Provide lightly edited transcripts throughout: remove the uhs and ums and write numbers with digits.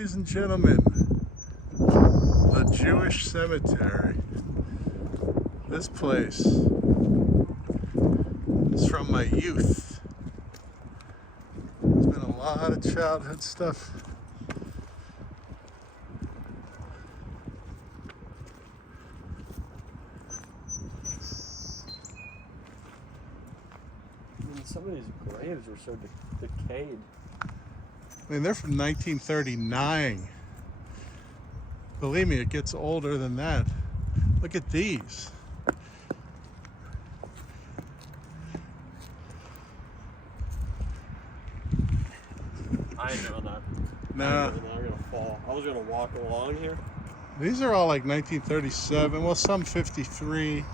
ladies and gentlemen, the Jewish cemetery. This place is from my youth. There's been a lot of childhood stuff. Some of these graves are so decayed. I mean, they're from 1939. Believe me, it gets older than that. Look at these. I ain't doing that. Nah. I'm gonna fall. I was gonna walk along here. These are all like 1937. Well, some 53.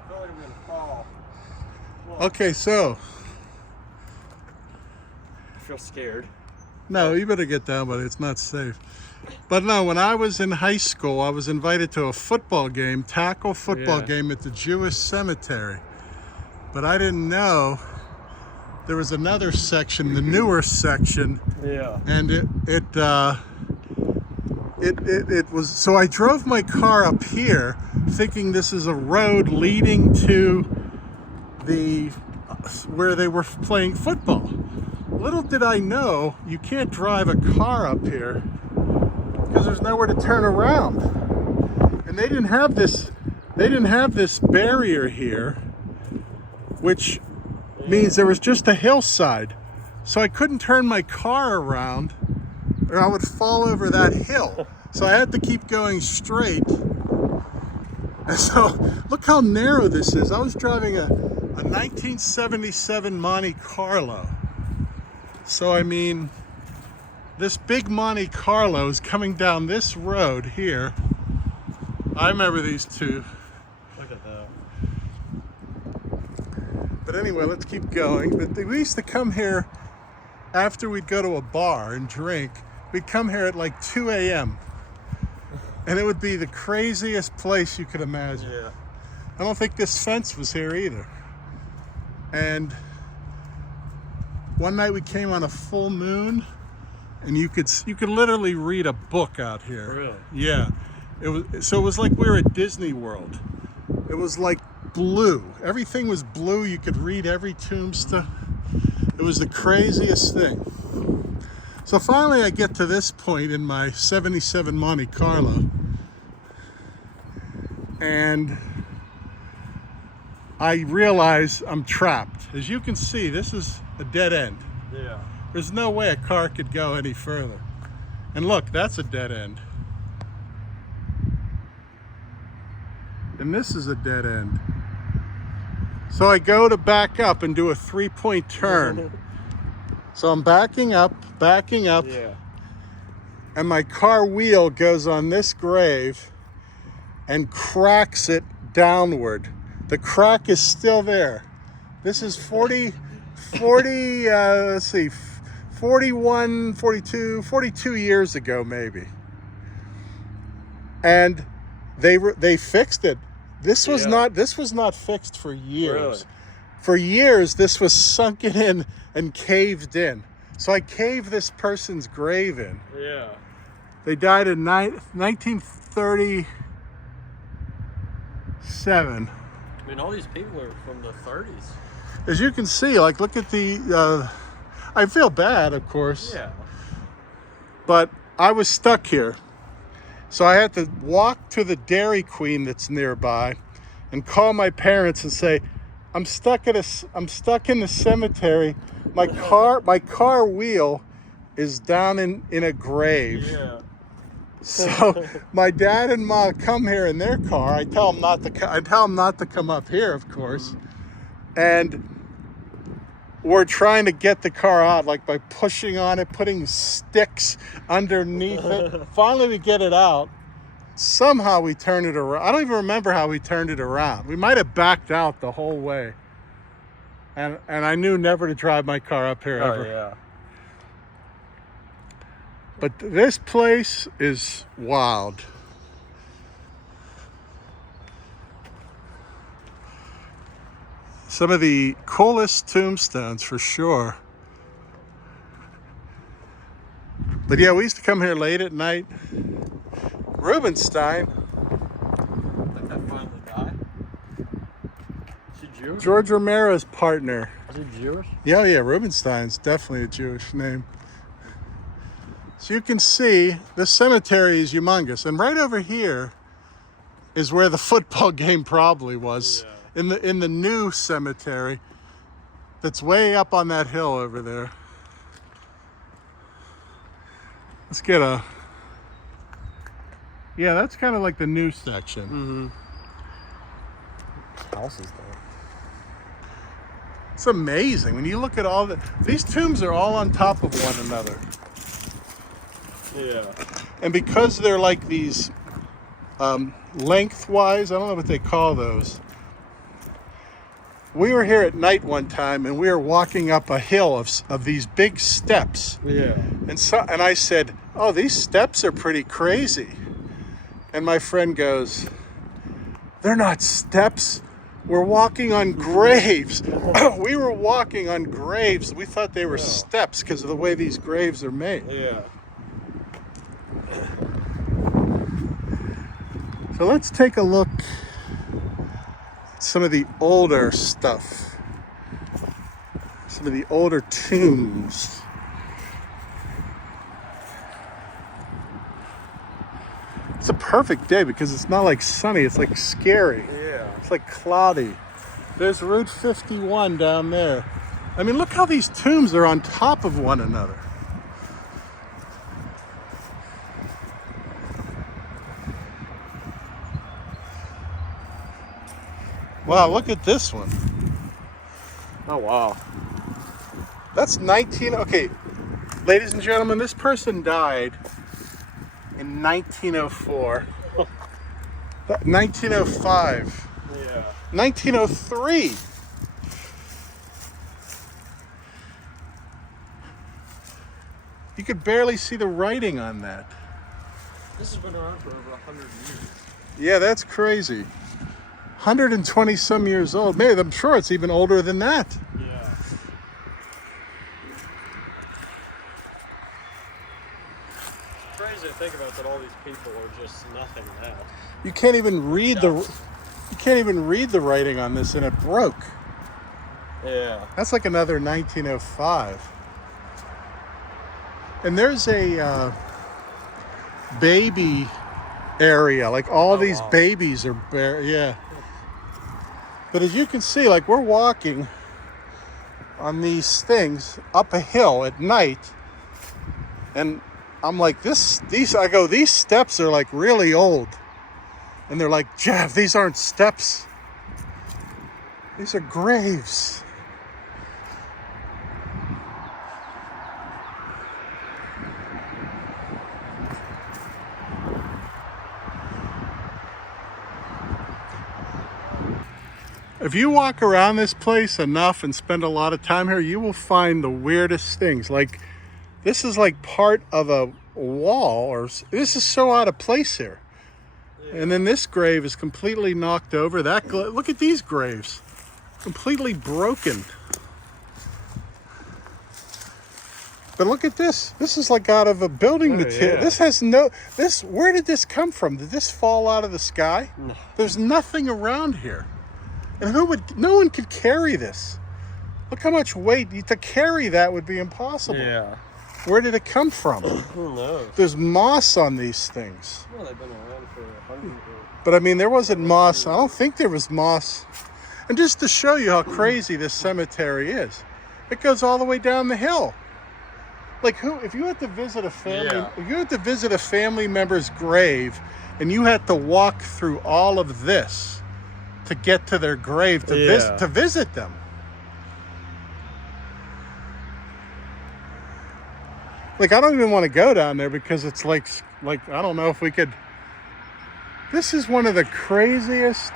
I feel like I'm gonna fall. Whoa. Okay, so. I feel scared. No, you better get down, buddy. It's not safe. But no, when I was in high school, I was invited to a football game, tackle football game at the Jewish cemetery. But I didn't know there was another section, the newer section. Yeah. And it was, so I drove my car up here thinking this is a road leading to the, where they were playing football. Little did I know, you can't drive a car up here because there's nowhere to turn around. And they didn't have this barrier here, which means there was just a hillside. So I couldn't turn my car around or I would fall over that hill. So I had to keep going straight. And so look how narrow this is. I was driving a 1977 Monte Carlo. So I mean, this big Monte Carlo is coming down this road here. I remember these two. Look at that. But anyway, let's keep going. But we used to come here after we'd go to a bar and drink. We'd come here at like 2 a.m. And it would be the craziest place you could imagine. Yeah. I don't think this fence was here either. And one night we came on a full moon, and you could literally read a book out here. Really? Yeah. It was like we were at Disney World. It was like blue. Everything was blue. You could read every tombstone. It was the craziest thing. So finally I get to this point in my 77 Monte Carlo, and I realize I'm trapped. As you can see, this is a dead end. Yeah. There's no way a car could go any further. And look, that's a dead end. And this is a dead end. So I go to back up and do a 3-point turn. So I'm backing up, Yeah. and my car wheel goes on this grave and cracks it downward. The crack is still there. This is 41, 42 years ago maybe. And they fixed it. This was not fixed for years. Really? For years this was sunken in and caved in. So I caved this person's grave in. Yeah. They died in 1937. I mean, all these people are from the 30s. As you can see, like, look at the, I feel bad, of course. Yeah. But I was stuck here. So I had to walk to the Dairy Queen that's nearby and call my parents and say, I'm stuck in the cemetery. My car wheel is down in a grave. Yeah. So my dad and mom come here in their car. I tell them not to come up here, of course. And we're trying to get the car out, like by pushing on it, putting sticks underneath it. Finally, we get it out. Somehow we turned it around. I don't even remember how we turned it around. We might have backed out the whole way. And I knew never to drive my car up here ever. Oh, yeah. But this place is wild. Some of the coolest tombstones for sure. But yeah, we used to come here late at night. Rubenstein. Did that finally die? Is he Jewish? George Romero's partner. Is he Jewish? Yeah, yeah, Rubenstein's definitely a Jewish name. So you can see this cemetery is humongous. And right over here is where the football game probably was. Yeah. In the new cemetery that's way up on that hill over there. Let's get a... Yeah, that's kind of like the new section. Mm-hmm. House is there. It's amazing when you look at all the... These tombs are all on top of one another. Yeah. And because they're like these lengthwise, I don't know what they call those. We were here at night one time and we were walking up a hill of these big steps. Yeah. And I said, oh, these steps are pretty crazy. And my friend goes, they're not steps. We're walking on graves. We were walking on graves. We thought they were steps because of the way these graves are made. Yeah. So let's take a look at some of the older stuff. Some of the older tombs. It's a perfect day because it's not like sunny, it's like scary. Yeah. It's like cloudy. There's Route 51 down there. I mean, look how these tombs are on top of one another. Wow, look at this one. Oh, wow. That's 19... Okay, ladies and gentlemen, this person died in 1904. 1905. Yeah. 1903. You could barely see the writing on that. This has been around for over 100 years. Yeah, that's crazy. 120 some years old. Maybe, I'm sure it's even older than that. Yeah. It's crazy to think about that all these people are just nothing now. You can't even read the writing on this, and it broke. Yeah. That's like another 1905. And there's a baby area, like all these babies are bare. Yeah. But as you can see, like we're walking on these things up a hill at night, and I'm like, these steps are like really old. And they're like, Jeff, these aren't steps. These are graves. If you walk around this place enough and spend a lot of time here, you will find the weirdest things. Like, this is like part of a wall, or this is so out of place here. Yeah. And then this grave is completely knocked over. Look at these graves, completely broken. But look at this. This is like out of a building material. Yeah. This has where did this come from? Did this fall out of the sky? No. There's nothing around here. And no one could carry this. Look how much weight, to carry that would be impossible. Yeah. Where did it come from? Who knows? There's moss on these things. Well, they've been around for 100 years. But I mean, there wasn't moss. I don't think there was moss. And just to show you how crazy this cemetery is, it goes all the way down the hill. Like, if you had to visit a family, if you had to visit a family member's grave, and you had to walk through all of this to get to their grave to visit them. Like, I don't even want to go down there because it's like I don't know if we could. This is one of the craziest.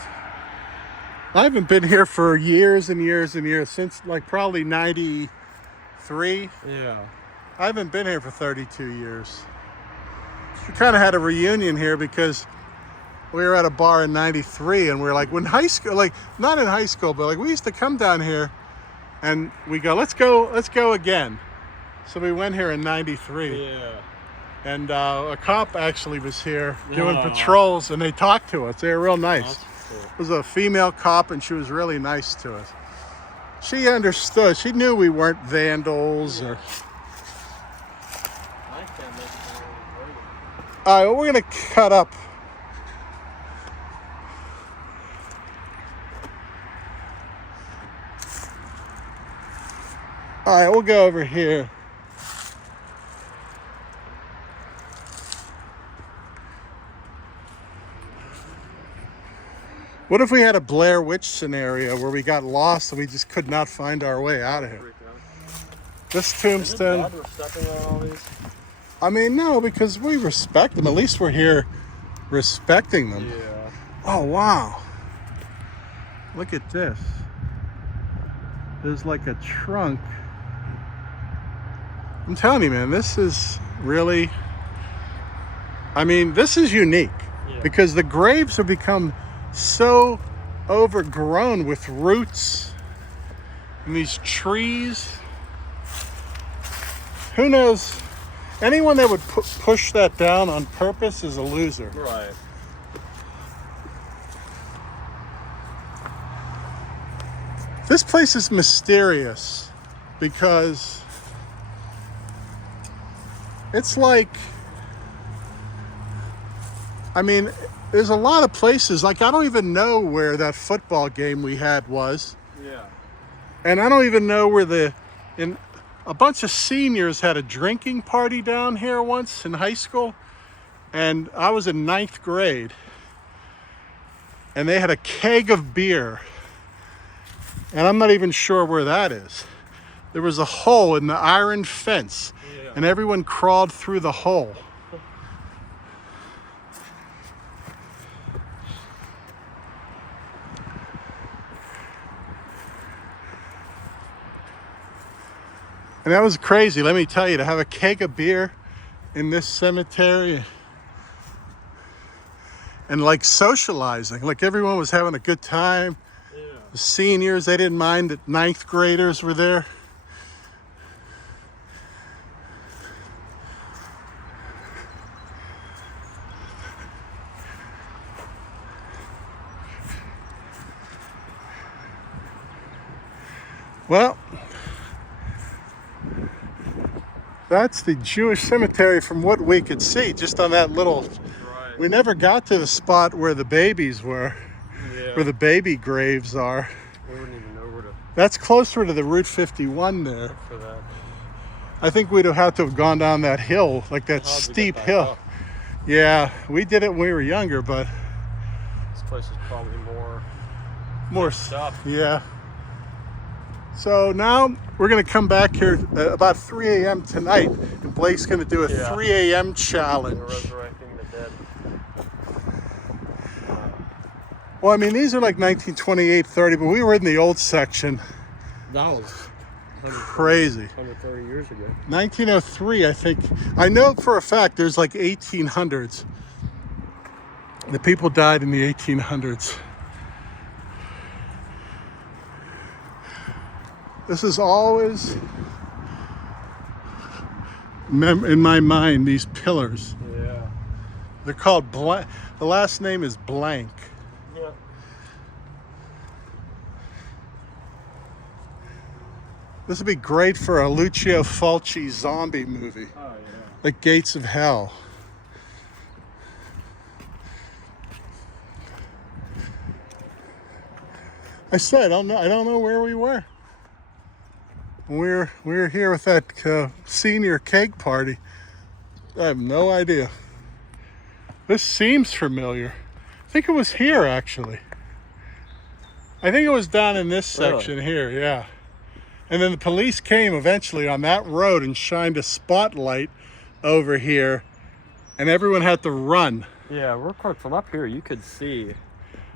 I haven't been here for years and years and years, since like probably 93. Yeah. I haven't been here for 32 years. We kind of had a reunion here because we were at a bar in '93, and we were like, when high school, like not in high school, but like we used to come down here, and we go, let's go again. So we went here in '93. Yeah. And a cop actually was here doing patrols, and they talked to us. They were real nice. Cool. It was a female cop, and she was really nice to us. She understood. She knew we weren't vandals or. All right, well, we're gonna cut up. All right, we'll go over here. What if we had a Blair Witch scenario where we got lost and we just could not find our way out of here? This tombstone. Is it bad we're stepping on all these? I mean, no, because we respect them. At least we're here respecting them. Yeah. Oh, wow. Look at this. There's like a trunk. I'm telling you, man, this is really, I mean, this is unique because the graves have become so overgrown with roots and these trees. Who knows? Anyone that would push that down on purpose is a loser. Right. This place is mysterious because it's like, I mean, there's a lot of places, like I don't even know where that football game we had was. Yeah. And I don't even know where a bunch of seniors had a drinking party down here once in high school. And I was in 9th grade. And they had a keg of beer. And I'm not even sure where that is. There was a hole in the iron fence. Yeah. And everyone crawled through the hole. And that was crazy, let me tell you, to have a keg of beer in this cemetery and like socializing, like everyone was having a good time. Yeah. The seniors, they didn't mind that 9th graders were there. Well, that's the Jewish cemetery from what we could see, just on that little, Right. we never got to the spot where the babies were, Yeah. where the baby graves are. We wouldn't even know where to That's closer to the Route 51 there. look for that. I think we'd have had to have gone down that hill, like that How'd you get steep back hill. up? Yeah, we did it when we were younger, but This place is probably more stuff. Yeah. So now we're going to come back here about 3 a.m. tonight, and Blake's going to do a 3 a.m. challenge. We're resurrecting the dead. Well, I mean, these are like 1928, 30, but we were in the old section. That was Crazy. 130 years ago. 1903, I think. I know for a fact there's like 1800s. The people died in the 1800s. This is always in my mind, these pillars. Yeah. They're called Blank. The last name is Blank. Yeah. This would be great for a Lucio Fulci zombie movie, Oh, yeah. like Gates of Hell. I said, I don't know where we were. We were here with that senior keg party. I have no idea. This seems familiar. I think it was here, actually. I think it was down in this section here, yeah. And then the police came eventually on that road and shined a spotlight over here, and everyone had to run. Yeah, real quick, from up here, you could see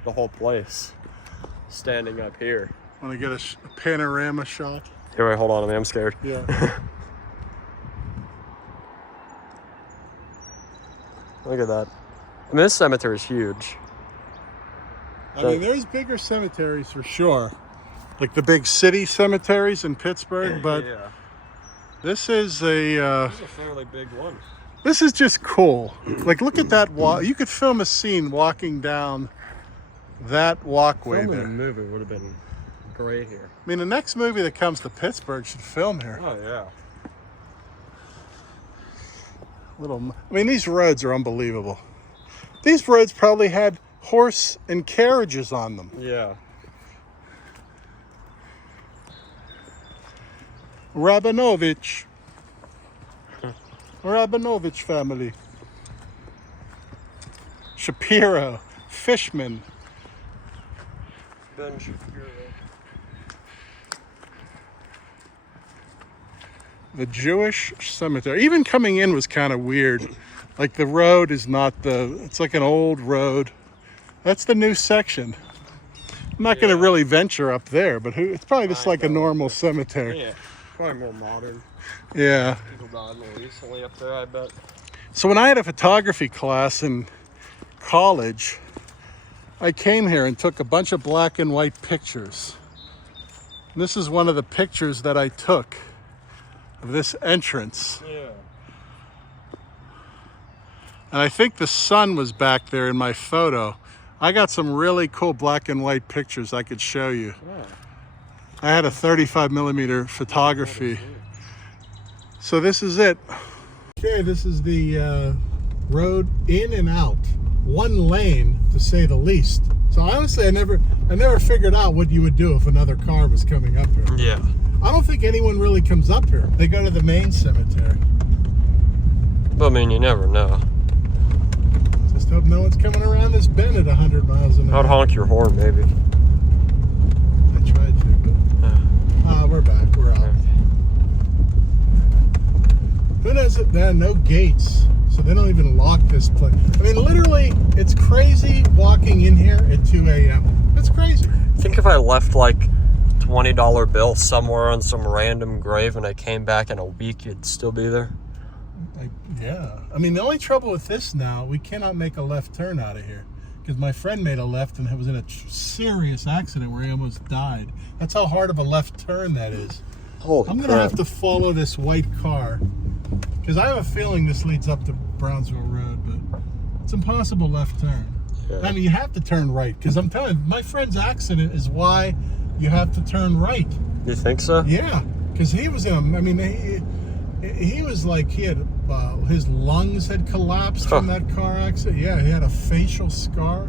the whole place standing up here. Want to get a panorama shot? Here, wait, hold on, I'm scared. Yeah. Look at that. I mean, this cemetery is huge. I mean, there's bigger cemeteries for sure, like the big city cemeteries in Pittsburgh, but yeah. this is a This is a fairly big one. this is just cool. Like, look at that walk. You could film a scene walking down that walkway Filming a there. movie would have been great here. I mean, the next movie that comes to Pittsburgh should film here. Oh yeah. I mean, these roads are unbelievable. These roads probably had horse and carriages on them. Yeah. Rabinovich family. Shapiro, Fishman. Ben Shapiro. The Jewish cemetery. Even coming in was kind of weird. Like, the road is not it's like an old road. That's the new section. I'm not going to really venture up there, but it's probably just like a normal cemetery. Yeah. Probably more modern. Yeah. People died more recently up there, I bet. So when I had a photography class in college, I came here and took a bunch of black and white pictures. And this is one of the pictures that I took of this entrance. Yeah. And I think the sun was back there in my photo. I got some really cool black and white pictures I could show you. Yeah. I had a 35 millimeter photography. So this is it. Okay, this is the road in and out. One lane, to say the least. So honestly, I never figured out what you would do if another car was coming up here. Yeah. I don't think anyone really comes up here. They go to the main cemetery. But I mean, you never know. Just hope no one's coming around this bend at 100 miles an hour. I'd honk your horn, maybe. I tried to, but we're back. We're out. Who knows it? There are no gates, so they don't even lock this place. I mean, literally, it's crazy walking in here at 2 a.m. It's crazy. Think if I left like $20 bill somewhere on some random grave and I came back in a week, it'd still be there? Yeah. I mean, the only trouble with this now, we cannot make a left turn out of here. Because my friend made a left and was in a serious accident where he almost died. That's how hard of a left turn that is. Holy I'm going to have to follow this white car. Because I have a feeling this leads up to Brownsville Road, but it's impossible left turn. Yeah. I mean, you have to turn right. Because I'm telling you, my friend's accident is why you have to turn right. You think so? Yeah. Because he was in a, I mean, he was like, he had, his lungs had collapsed from that car accident. Yeah, he had a facial scar.